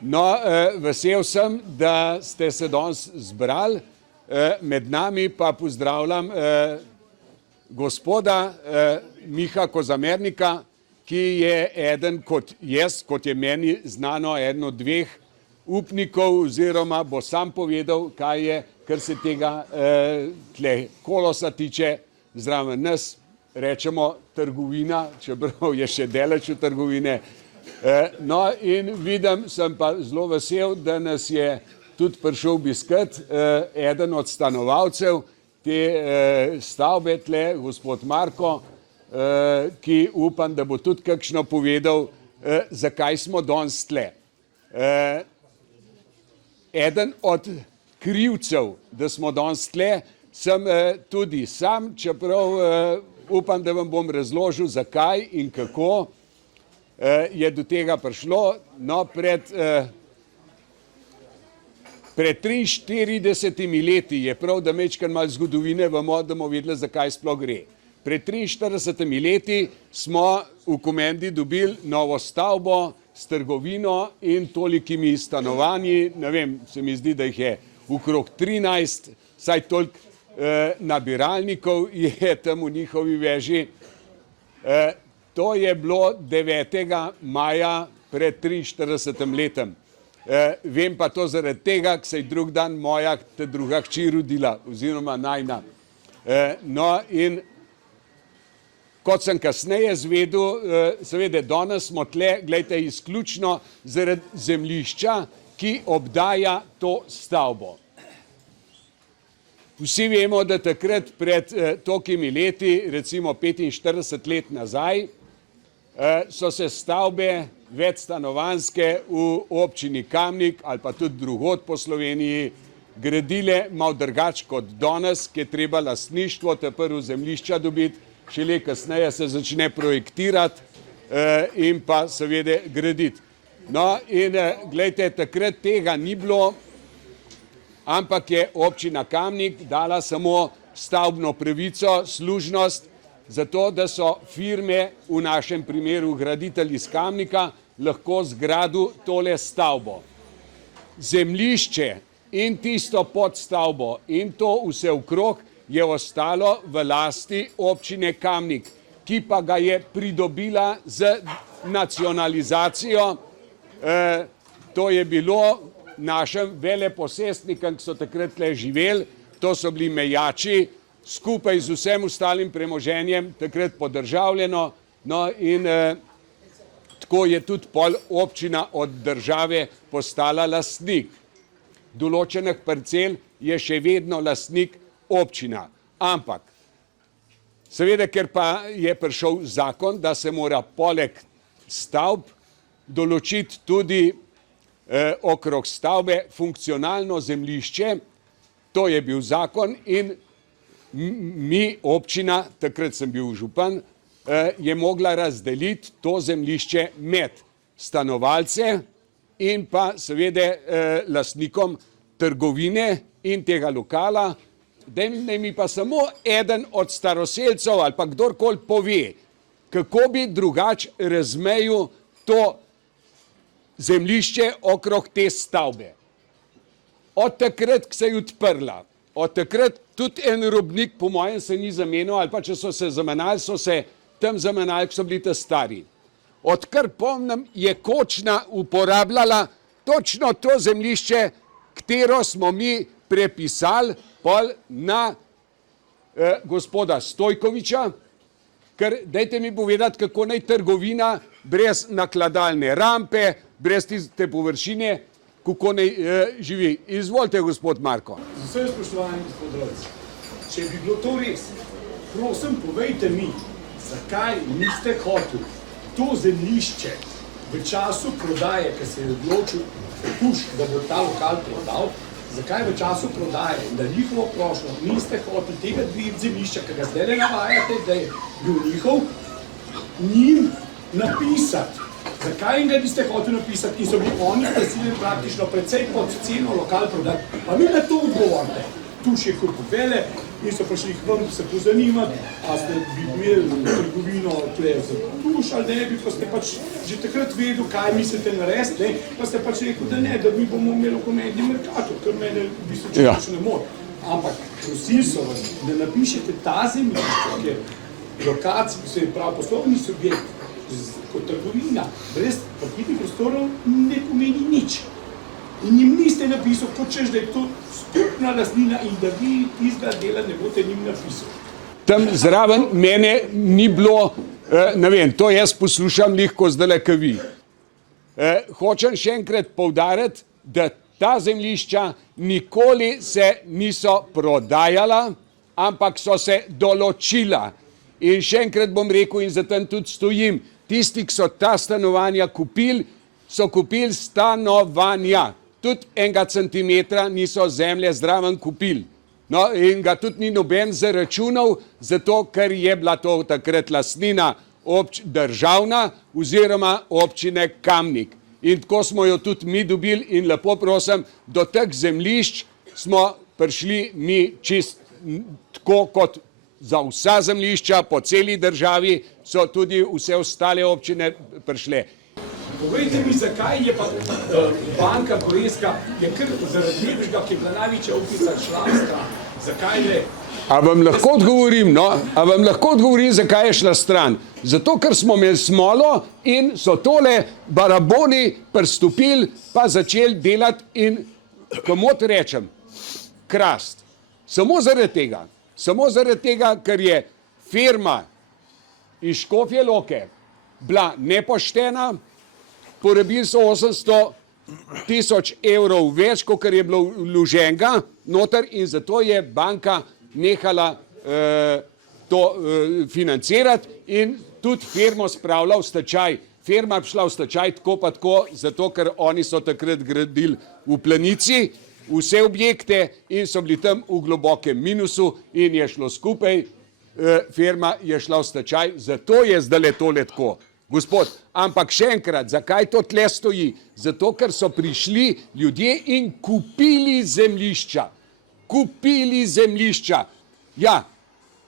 No, vesel sem, da ste se danes zbrali. Med nami pa pozdravljam gospoda Miha Kozamernika, ki je eden kot jaz, kot je meni znano, eden od dveh upnikov oziroma bo sam povedal, kaj je, kar se tega tle kolosa tiče, zraven nas rečemo trgovina, čeprav je še daleč od trgovine. No, in vidim, sem pa zelo vesel, da nas je tudi prišel obiskat eden od stanovalcev te stavbe tle, gospod Marko, ki upam, da bo tudi kakšno povedal, zakaj smo danes tle. Eden od krivcev, da smo danes tle, sem tudi sam, čeprav upam, da vam bom razložil, zakaj in kako je do tega prišlo. No, pred 43 leti je prav, da mečkam malo zgodovine, vemo, da bomo vedeli, zakaj sploh gre. Pred 43 leti smo v Komendi dobili novo stavbo s trgovino in tolikimi stanovanji, ne vem, se mi zdi, da jih je okrog 13, saj toliko nabiralnikov je tam v njihovi veži. To je bilo 9. maja pred 43 letem. Vem pa to zaradi tega, ker se je drug dan moja druga hči rodila, oziroma najna. No, in kot sem kasneje zvedel, seveda danes smo tle, gledajte, izključno zaradi zemljišča, ki obdaja to stavbo. Vsi vemo, da takrat pred tolikimi leti, recimo 45 let nazaj, so se stavbe večstanovanjske v občini Kamnik ali pa tudi drugod po Sloveniji gradile malo drugače kot danes, ki je treba lastništvo te prvo zemljišča dobiti, šele kasneje se začne projektirati in pa seveda graditi. No, in glejte, takrat tega ni bilo, ampak je občina Kamnik dala samo stavbno pravico, služnost, zato da so firme, v našem primeru graditelj iz Kamnika, lahko zgradil tole stavbo. Zemljišče in tisto pod stavbo in to vse okrog je ostalo v lasti občine Kamnik, ki pa ga je pridobila z nacionalizacijo. To je bilo našim veleposestnikom, ki so takrat tle živeli, to so bili mejači, skupaj z vsem ostalim premoženjem, takrat podržavljeno, no in tako je tudi pol občina od države postala lastnik. Določenih parcel je še vedno lastnik občina, ampak seveda, ker pa je prišel zakon, da se mora poleg stavb določiti tudi okrog stavbe funkcionalno zemljišče, to je bil zakon in mi, občina, takrat sem bil župan, je mogla razdeliti to zemljišče med stanovalce in pa seveda lastnikom trgovine in tega lokala, da mi pa samo eden od staroselcev ali pa kdorkoli pove, kako bi drugače razmejil to zemljišče okrog te stavbe. Od takrat, ko se je odprla, od takrat tudi en robnik, po mojem, se ni zamenil, ali pa če so se zamenjali, so se tam zamenjali, ko so bili ta stari. Odkar pomnim, je Kočna uporabljala točno to zemljišče, katero smo mi prepisali pol na gospoda Stojkoviča, ker dajte mi povedati, kako naj trgovina brez nakladalne rampe, brez tiste površine, kako naj živi. Izvolite, gospod Marko. Z vsem spoštovanjem, gospod Rojc, če bi bilo to res, prosim, povejte mi, zakaj niste hoteli to zemljišče v času prodaje, ker se je odločil Kuš, da bo ta lokal prodal, zakaj v času prodaje in da njihovo prošnjo niste hoteli tega zemljišča, ki ga zdaj ne navajate, da je bil njihov, njim napisati. Zakaj ga niste hoteli napisati in so bili oni prisiljeni praktično precej pod ceno lokal prodati? Pa mi na to odgovorite. tuš je kup vele in so prišli k vam se pozanimati, a ste bi imeli trgovino tle za tuš ali ne bi, pa ste pač že takrat vedel, kaj mislite narediti, ne, pa ste pač rekel, da ne, da mi bomo imeli v komediji Mercator, ker mene v bistvu če ne more. Ampak prosili so vas, da napišete ta zemljišče, ker lokacij, se pravi poslovni subjekt, kot trgovina, brez parkirnih prostorov ne pomeni nič. In jim niste napisal, kot češ, da je to skupna lastnina in da vi tistega dela ne boste njim napisal. Tam zraven mene ni bilo, ne vem, to jaz poslušam lihko zdajle, kot vi. Hočem še enkrat poudariti, da ta zemljišča nikoli se niso prodajala, ampak so se določila. In še enkrat bom rekel in za tem tudi stojim, tisti, ki so ta stanovanja kupili, so kupili stanovanja. Tudi enega centimetra niso zemlje zraven kupili. No, in ga tudi ni noben zaračunal, zato ker je bila to takrat lastnina državna oziroma občine Kamnik. In tako smo jo tudi mi dobili in lepo prosim, do teh zemljišč smo prišli mi čist tako kot za vsa zemljišča po celi državi so tudi vse ostale občine prišle. Povejte mi, zakaj je pa banka Gorenjska, je kar zaradi tega, ki je bila največja upnica šla stran. Zakaj ne? A vam lahko odgovorim, no? A vam lahko odgovorim, zakaj je šla stran? Zato, ker smo imeli smolo in so tole baraboni pristopili pa začeli delati in, komot rečem, krast. Samo zaradi tega, ker je firma iz Škofje Loke bila nepoštena, porabili so 800.000 evrov več, kot je bilo vloženega noter in zato je banka nehala to financirati in tudi firmo spravila v stečaj. Firma je šla v stečaj tako pa tako, zato ker oni so takrat gradili v Planici vse objekte in so bili tam v globokem minusu in je šlo skupaj, firma je šla v stečaj, zato je zdajle tole tako. Gospod, ampak še enkrat, zakaj to tle stoji? Zato, ker so prišli ljudje in kupili zemljišča. Kupili zemljišča. Ja,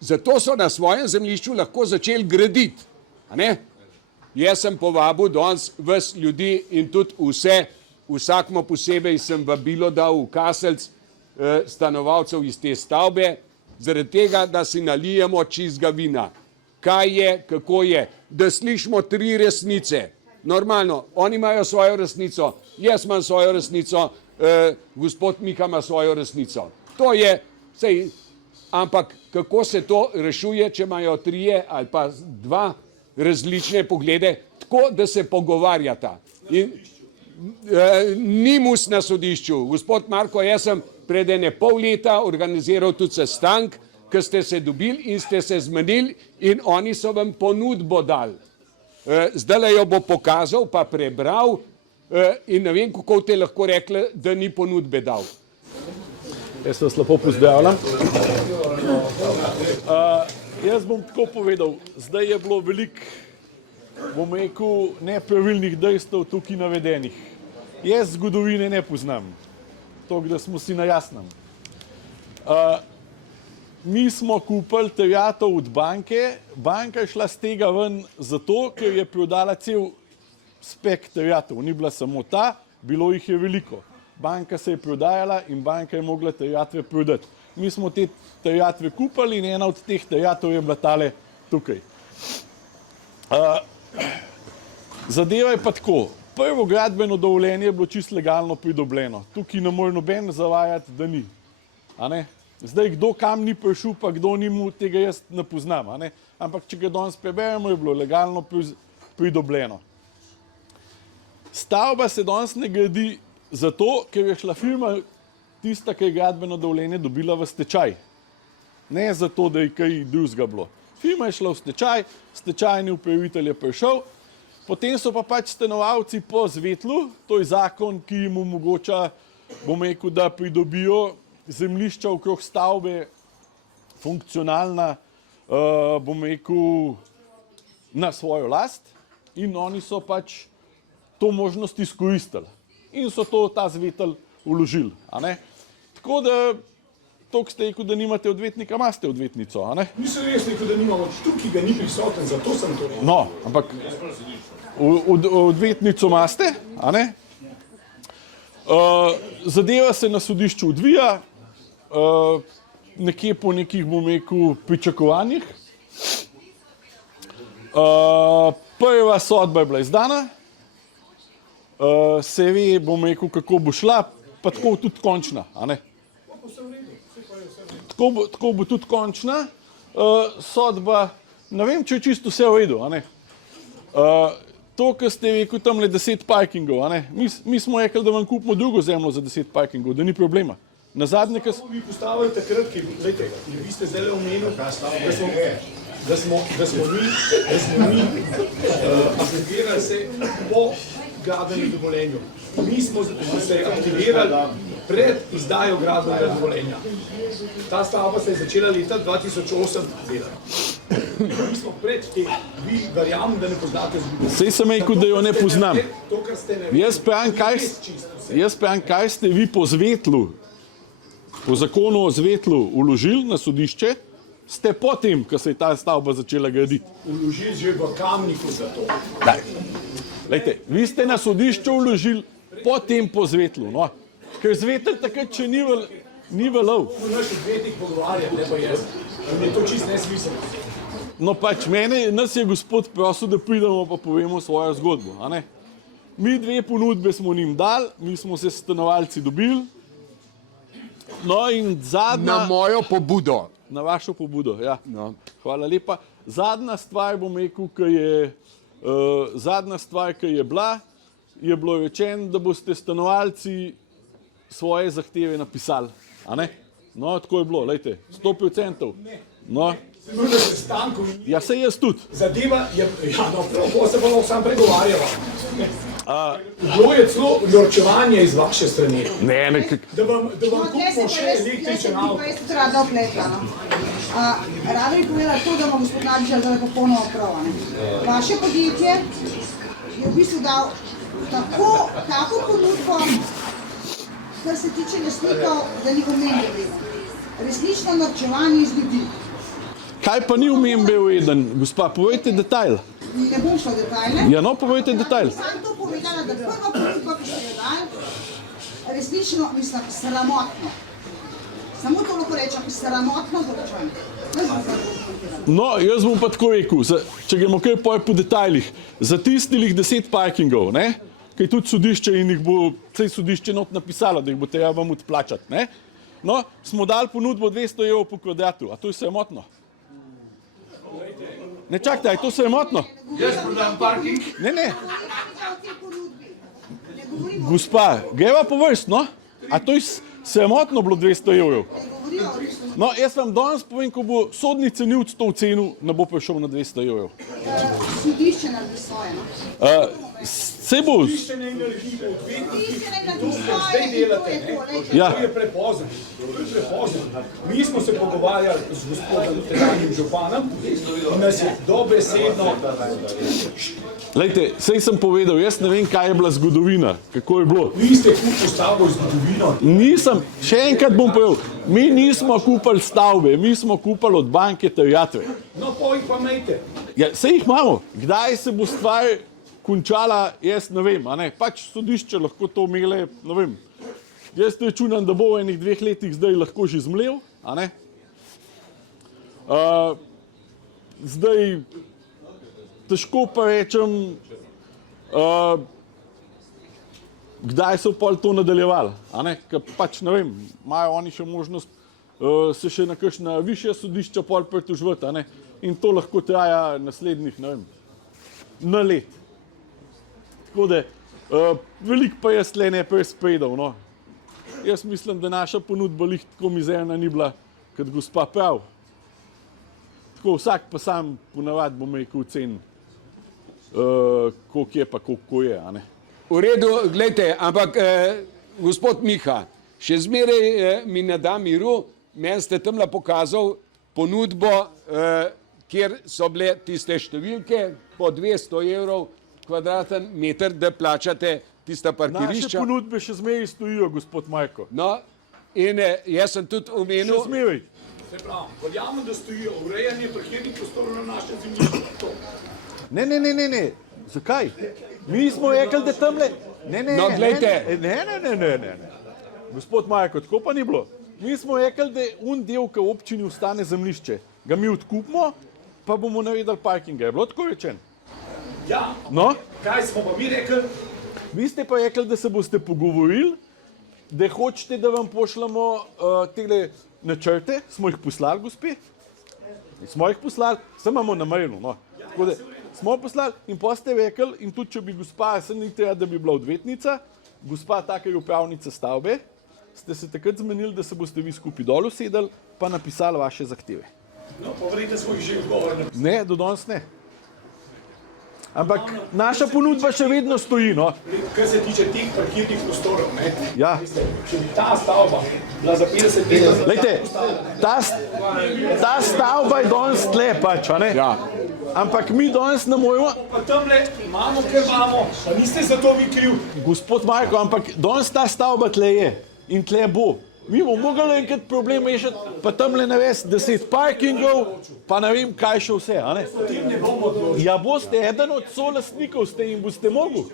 zato so na svojem zemljišču lahko začeli graditi. A ne? Jaz sem povabil danes vas ljudi in tudi vse, vsakmo posebej sem vabilo dal v Kaselc stanovalcev iz te stavbe, zaradi tega, da si nalijemo čistega vina. Kaj je, kako je, da slišimo tri resnice. Normalno, oni imajo svojo resnico, jaz imam svojo resnico, gospod Mika ima svojo resnico. To je, sej, ampak kako se to rešuje, če imajo trije ali pa dva različne poglede, tako da se pogovarjata. In, ni mus na sodišču. Gospod Marko, jaz sem pred pol leta organiziral tudi sestank, ker ste se dobili in ste se zmenili in oni so vam ponudbo dali. Zdajle jo bo pokazal, pa prebral in ne vem, kako te lahko rekli, da ni ponudbe dal. Jaz vas lepo pozdravljam. Jaz bom tako povedal, zdaj je bilo veliko, bom rekel, nepravilnih dejstev tukaj navedenih. Jaz zgodovine ne poznam, toliko, da smo si na jasnem. Mi smo kupili terjatev od banke, banka je šla z tega ven zato, ker je prodala cel spek terjatev. Ni bila samo ta, bilo jih je veliko. Banka se je prodajala in banka je mogla terjatve prodati. Mi smo te terjatve kupili in ena od teh terjatev je bila tale tukaj. Zadeva je pa tako. Prvo gradbeno dovoljenje je bilo čisto legalno pridobljeno. Tukaj ne more noben zavajati, da ni. A ne? Zdaj, kdo kam ni prišel, pa kdo ni mu, tega jaz ne poznam. A ne? Ampak, če ga danes preberemo, je bilo legalno pridobljeno. Stavba se danes ne gradi zato, ker je šla firma tista, ki je gradbeno dovoljenje dobila v stečaj. Ne zato, da je kaj drugega bilo. Firma je šla v stečaj, stečajni upravitelj je prišel, potem so pa pač stanovalci po zvetlu, to je zakon, ki jim omogoča, bom rekel, da pridobijo zemljišča okrog stavbe, funkcionalna, bom rekel, na svojo last in oni so pač to možnost izkoristili in so to ta zvetelj vložili. A ne? Tako da toliko ste rekel, da nimate odvetnika, imate odvetnico, a ne? Nisem res rekel, da nimamo tukaj, ga ni prisoten, zato sem to rekel. No, ampak odvetnico imate, a ne? Zadeva se na sodišču odvija, nekje po nekih, bom rekel, pričakovanjih. Prva sodba je bila izdana, se ve, bom rekel, kako bo šla, pa tako tudi končna, a ne? Tako bo tudi končna sodba, ne vem, če je čisto vse v redu, a ne? To, kar ste rekel, tamle 10 parkingov, a ne? Mi smo rekli, da vam kupimo drugo zemljo za 10 parkingov, da ni problema. Nazadnje, kar Bi postavili takrat, gledajte, vi ste zdaj omenili, da smo mi aktivirali se po gradbenem dovoljenju. Mi smo se aktivirali pred izdajo gradbenega dovoljenja. Ta stavba se je začela leta 2008 delati. Mi smo pred tem, vi verjamem, da ne poznate zgodovino. Sej sem rekel, da jo ne poznam. To, kar ste ne Jaz pravim, kaj ste vi po zvetlu, po zakonu o zvetlu vložili na sodišče, ste potem, ko se je ta stavba začela graditi. vložili že v Kamniku za to. Lejte, vi ste na sodišče vložili potem po zvetlu, no. Ker zvetelj takrat še ni veljal. Naš odvetnik pogovarja, ne pa jaz. Mi je to čist nesmiselno. No pač nas je gospod prosil, da pridemo pa povemo svojo zgodbo, a ne. Mi dve ponudbe smo njim dali, mi smo se stanovalci dobili, no in zadnja... Na mojo pobudo. Na vašo pobudo, ja. No. Hvala lepa. Zadnja stvar, bom rekel, ki je bila, je bilo rečeno, da boste stanovalci svoje zahteve napisali, a ne? No, tako je bilo, lejte, 100%. No. Sem bil na sestanku in Ja, sej jaz tudi. zadeva je, ja, no, prav se bomo sam pregovarjala. Bilo je celo norčevanje iz vaše strani. Ne, Da vam kupimo še električen avto. Rada bi povedala to, da ima gospod Nadičar zdaj popolnoma prav. Vaše podjetje je v bistvu dal tako ponudbo, kar se tiče lastnikov, da ni omembe vreden. Resnično norčevanje iz ljudi. kaj pa ni omembe vreden? Gospa, povejte detajl. Ne bom šla v detajle. Ja, no, povejte detajl. Sam to povedala, da prva ponudba, ki ste jo dali, resnično, mislim, sramotno. Samo to lahko rečem, sramotno zaračunati. No, jaz bom pa tako rekel, če gremo kaj po detajlih, za tistih 10 parkingov, ne, kaj tudi sodišče in jih bo, saj sodišče not napisalo, da jih bo treba vam odplačati, ne, no, smo dali ponudbo 200 evrov po kvadratu, a to je sramotno? Ne, čakajte, a je to sramotno? Jaz prodam parking. Ne. Gospa, greva po vrst, no, a to je sramotno bilo 200 evrov? No, jaz vam danes povem, ko bo sodni cenilc to ocenil, ne bo prišel na 200 evrov. Sodišče naredi svoje, no. Sej bo... Sodišče ne naredi odvetniki, Sodišče ne naredi to, kar svoje zdaj in to delate, je to, ne. glejte. Ja. To je prepozno. To je prepozno. Mi smo se pogovarjali z gospodom tedanjim županom in nas je dobesedno Lejte, sej sem povedal, jaz ne vem, kaj je bila zgodovina, kako je bilo. vi ste kupili stavbo z zgodovino. Nisem, še enkrat bom povedal, mi nismo kupili stavbe, mi smo kupili od banke terjatve. No, pa jih pa imejte. Ja, sej jih imamo. Kdaj se bo stvar končala, jaz ne vem, a ne. Pač sodišče lahko to imele, ne vem. Jaz računam, da bo v enih 2 letih zdaj lahko že zmlel, a ne. Zdaj, težko pa rečem, kdaj so pol to nadaljevali, a ne, ker pač ne vem, imajo oni še možnost se še na kakšna višja sodišča pol pritoževati, a ne, in to lahko traja naslednjih, ne vem, na let. Tako da, veliko pa jaz tle ne prespredal, no. Jaz mislim, da naša ponudba lih tako mizerna ni bila, kot gospa prav. Tako vsak pa sam ponavadi bom rekel cen, koliko je pa koliko je, a ne. V redu, gledajte, ampak gospod Miha, še zmeraj mi ne da miru, meni ste tamle pokazal ponudbo, kjer so bile tiste številke po 200 evrov kvadraten meter, da plačate tista Naše parkirišča. ponudbe še zmeraj stojijo, gospod Majko. No, In jaz sem tudi omenil, Smevej. Se pravi, verjamem, da stoji urejanje parkirnih prostorov na našem zemljišču. Ne. Zakaj? Mi smo rekli, da tamle... Ne. No, glejte. Ne. Gospod Marko, tako pa ni bilo. Mi smo rekli, da je del, ki občini ostane zemljišče. Ga mi odkupimo, pa bomo naredili parkinga. Je bilo tako rečeno? Ja, No? kaj smo pa mi rekli? Vi ste pa rekli, da se boste pogovorili, da hočete, da vam pošljemo tele načrte. Smo jih poslali, gospe? Smo jih poslali, samo imamo na mailu. No. Tako da smo poslali in pa ste rekli, in tudi če bi gospa, se ni treba, da bi bila odvetnica, gospa taka je upravnica stavbe, ste se takrat zmenili, da se boste vi skupaj dol usedeli, pa napisali vaše zahteve. No, pa verjetno smo jih že odgovorili. Ne, do danes ne. Ampak naša ponudba še vedno stoji, no. Kar se tiče teh parkirnih prostorov, ne? Ja. Če bi ta stavba bila za 50 let, Lejte, ta stavba je danes tle pač, a ne? ja, Ampak mi danes ne moremo, pa tamle imamo, ker imamo, pa niste za to vi kriv. gospod Marko, ampak danes ta stavba tle je in tle bo. Mi bomo mogli enkrat problem rešiti, pa tamle navesti 10 parkingov, pa ne vem kaj še vse, a ne? Potem ne bomo odločili. Ja, boste eden od solastnikov ste in boste mogli.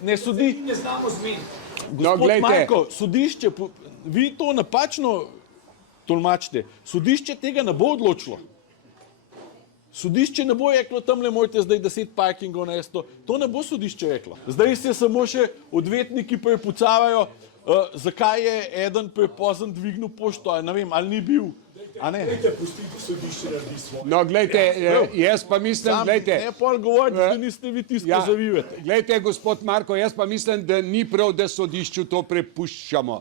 Ne sodi, Ne znamo zmeniti. no, gospod glejte, Marko, sodišče, vi to napačno tolmačite, sodišče tega ne bo odločilo. Sodišče ne bo reklo, tamle morate zdaj 10 parkingov narediti, to ne bo sodišče reklo. Zdaj se samo še odvetniki prepucavajo, zakaj je eden prepozen dvignil pošto, ne vem, ali ni bil, a ne. Dajte pustiti sodišče naredi svoje. no, glejte, jaz pa mislim, Sam glejte, ne pol govoriti, da niste vi tisti, ja, ki zavivate. glejte, gospod Marko, jaz pa mislim, da ni prav, da sodišču to prepuščamo.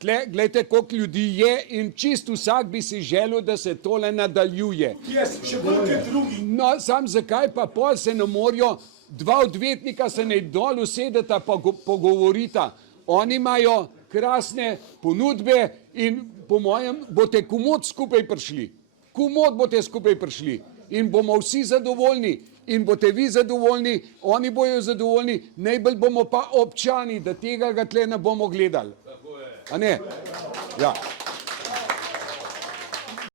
Tle, glejte, koliko ljudi je in čist vsak bi si želel, da se tole nadaljuje. Jaz, še bolj kot drugi. No, sam zakaj pa pol se ne morajo, dva odvetnika se ne dol usedeta pa pogovorita. Oni imajo krasne ponudbe in po mojem boste komod skupaj prišli. Komod boste skupaj prišli in bomo vsi zadovoljni in boste vi zadovoljni, oni bojo zadovoljni, najbolj bomo pa občani, da tega ga tle ne bomo gledali. A ne? Ja.